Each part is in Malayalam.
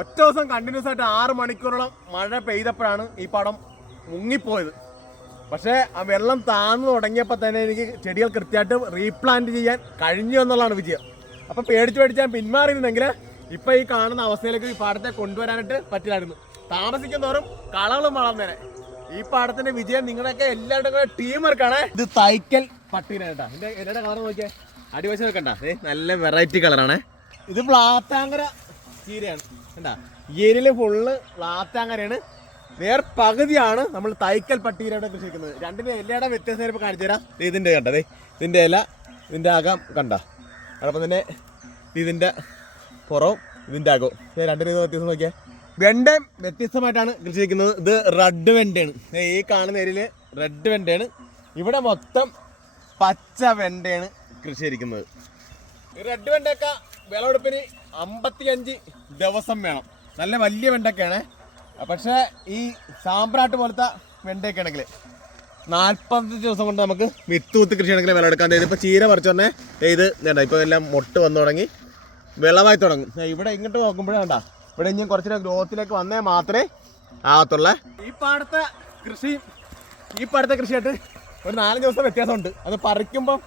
ഒറ്റ ദിവസം കണ്ടിന്യൂസ് ആയിട്ട് ആറ് മണിക്കൂറോളം മഴ പെയ്തപ്പോഴാണ് ഈ പടം മുങ്ങിപ്പോയത്. പക്ഷേ ആ വെള്ളം താന്നു തുടങ്ങിയപ്പോൾ തന്നെ എനിക്ക് ചെടികൾ കൃത്യമായിട്ട് റീപ്ലാന്റ് ചെയ്യാൻ കഴിഞ്ഞു എന്നുള്ളതാണ് വിജയം. അപ്പം പേടിച്ച് പേടിച്ച് ഞാൻ പിന്മാറിയിരുന്നെങ്കിൽ ഇപ്പം ഈ കാണുന്ന അവസ്ഥയിലേക്ക് ഈ പാടത്തെ കൊണ്ടുവരാനായിട്ട് പറ്റില്ലായിരുന്നു. താമസിക്കും തോറും കളകളും വളർന്നേനെ. ഈ പാടത്തിന്റെ വിജയം നിങ്ങളുടെയൊക്കെ എല്ലാവരുടെ കൂടെ ടീം വർക്കാണ് ഇത് തൈക്കൽ പട്ടീനായിട്ടാ ഇതിന്റെ എന്നയുടെ കളർ നോക്കിയേ. അടിവശം വെക്കണ്ട. നല്ല വെറൈറ്റി കളറാണ് ഇത് പ്ലാത്താങ്കര ചീരയാണ്. കണ്ടാ? എരിൽ ഫുള്ള് പ്ലാത്താങ്കരയാണ് നേർ പകുതിയാണ് നമ്മൾ തൈക്കൽ പട്ടീരയുടെ കൃഷി വെക്കുന്നത് രണ്ടിന് എല്ലാടെ വ്യത്യാസം ഇപ്പോൾ കാണിച്ചു തരാം. ഇതിന്റെ കണ്ടതേ ഇതിന്റെ ഇല ഇതിന്റെ അകം കണ്ട. അതോടൊപ്പം തന്നെ ഇതിന്റെ പുറവും ഇതിന്റെ ദേ രണ്ടിനും ഇത് വ്യത്യാസം നോക്കിയാൽ വെണ്ടയും വ്യത്യസ്തമായിട്ടാണ് കൃഷി ചെയ്യുന്നത് ഇത് റെഡ് വെണ്ടയാണ്. ഈ കാണുന്ന ഏരിയയിൽ റെഡ് വെണ്ടയാണ്. ഇവിടെ മൊത്തം പച്ച വെണ്ടയാണ് കൃഷി ചെയ്തിരിക്കുന്നത് റെഡ് വെണ്ടക്ക വിളവെടുപ്പിന് അമ്പത്തിയഞ്ച് ദിവസം വേണം. നല്ല വലിയ വെണ്ടക്കയാണ്. പക്ഷേ ഈ സാമ്പ്രാട്ട് പോലത്തെ വെണ്ടയൊക്കെയാണെങ്കിൽ നാൽപ്പത്തഞ്ച് ദിവസം കൊണ്ട് നമുക്ക് വിത്ത് കുത്തി കൃഷി ആണെങ്കിൽ വിളവെടുക്കാൻ ഇതിപ്പോൾ ചീര പറിച്ചു തന്നെ ഇത് വേണ്ട ഇപ്പോൾ എല്ലാം മൊട്ട് വന്നു തുടങ്ങി. വിളവായി തുടങ്ങും. ഇവിടെ ഇങ്ങോട്ട് നോക്കുമ്പോഴേ വേണ്ട ഇവിടെ ഇനി കുറച്ചുകൂടെ ഗ്രോത്തിലേക്ക് വന്നേ മാത്രമേ ആകത്തുള്ളേ. ഈ പാടത്തെ കൃഷി ഈ പാടത്തെ കൃഷിയായിട്ട് ഒരു നാലഞ്ച് ദിവസം വ്യത്യാസമുണ്ട്. അത് പറിക്കുമ്പോൾ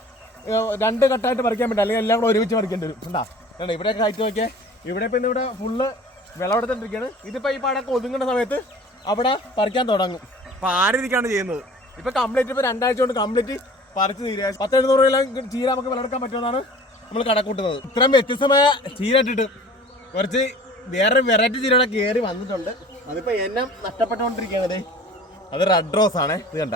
രണ്ട് കട്ടായിട്ട് പറിക്കാൻ പറ്റില്ല. അല്ലെങ്കിൽ എല്ലാം കൂടെ ഒരുമിച്ച് പറിക്കേണ്ടി വരും. ഉണ്ടാ കണ്ടോ ഇവിടെയൊക്കെ കയറ്റി നോക്കിയാൽ ഇവിടെ ഇപ്പം ഇവിടെ ഫുള്ള് വിളവെടുത്തോണ്ടിരിക്കുകയാണ് ഇതിപ്പോൾ ഈ പാടൊക്കെ ഒതുങ്ങുന്ന സമയത്ത് അവിടെ പറിക്കാൻ തുടങ്ങും. അപ്പോൾ ആരിതിക്കാണ് ചെയ്യുന്നത്? ഇപ്പം കംപ്ലീറ്റ് ഇപ്പോൾ രണ്ടാഴ്ച കൊണ്ട് കംപ്ലീറ്റ് പറിച്ച് തീരുക. പത്ത് എഴുന്നൂറ് കിലോ ചീര നമുക്ക് വിളവെടുക്കാൻ പറ്റുമെന്നാണ് നമ്മൾ കണക്കൂട്ടുന്നത്. ഇത്രയും വ്യത്യസ്തമായ ചീര ഇട്ടിട്ട് കുറച്ച് വേറെ വെറൈറ്റി ചീരകളെ കയറി വന്നിട്ടുണ്ട്. അതിപ്പോൾ എന്നെ നഷ്ടപ്പെട്ടുകൊണ്ടിരിക്കുകയാണ്. അത് റെഡ് റോസ് ആണേ. ഇത് കണ്ട?